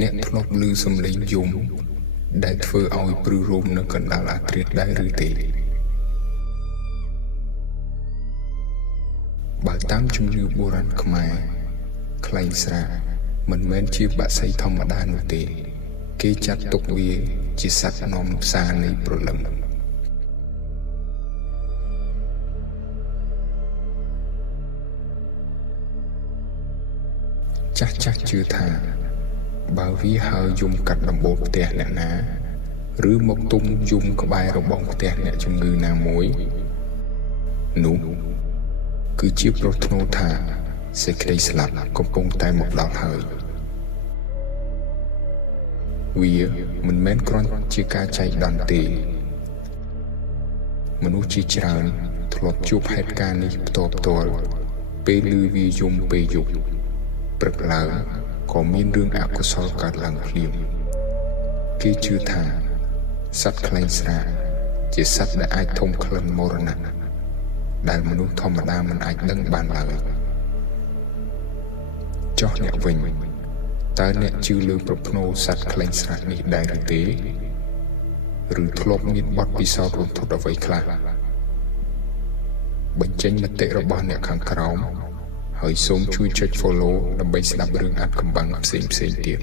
អ្នកធ្លាប់ឮសំឡេងយំដែលធ្វើឲ្យព្រឺរោមនៅកណ្ដាលអាធ្រាត្រដែរឬទេបើតាមជំនឿបុរាណខ្មែរខ្លែងស្រាមិនមែនជាបក្សីធម្មតានោះទេគេចាត់ទុកវាជាសត្វនាំសារនៃព្រលឹងចាស់ជឿថាបើវាហើរយំកាត់ដំបូលផ្ទះអ្នកណាឬមកទុំយំក្បែររបងផ្ទះអ្នកជំងឺណាមួយនោះគឺជាប្រផ្នូលថាសេចក្តីស្លាប់កំពុងតែមកដល់ហើយវាមិនមែនគ្រាន់ជាការចែកដន្យទេមនុស្សជាច្រើនធ្លាប់ជួបហេតុការណ៍នេះផ្ទាល់ពេលឮវាយំពេលយប់ព្រឹកឡើងក៏មានរឿងអកុសលកើតឡើងភ្លាមគេជឿថាសត្វខ្លែងស្រាជាសត្វដែលអាចធំក្លិនមរណៈដែលមនុស្សធម្មតាមិនអាចដឹងបានឡើយចុះអ្នកវិញតើអ្នកជឿលើប្រផ្នូលសត្វខ្លែងស្រានេះដែរឬទេឬធ្លាប់មានបទពិសោធន៍រន្ធត់អ្វីខ្លះបញ្ចេញមតិរបស់អ្នកខាងក្រោមហើយសូមជួយចុច follow ដើម្បីស្ដាប់រឿងអាថ៌កំបាំងផ្សេងៗទៀត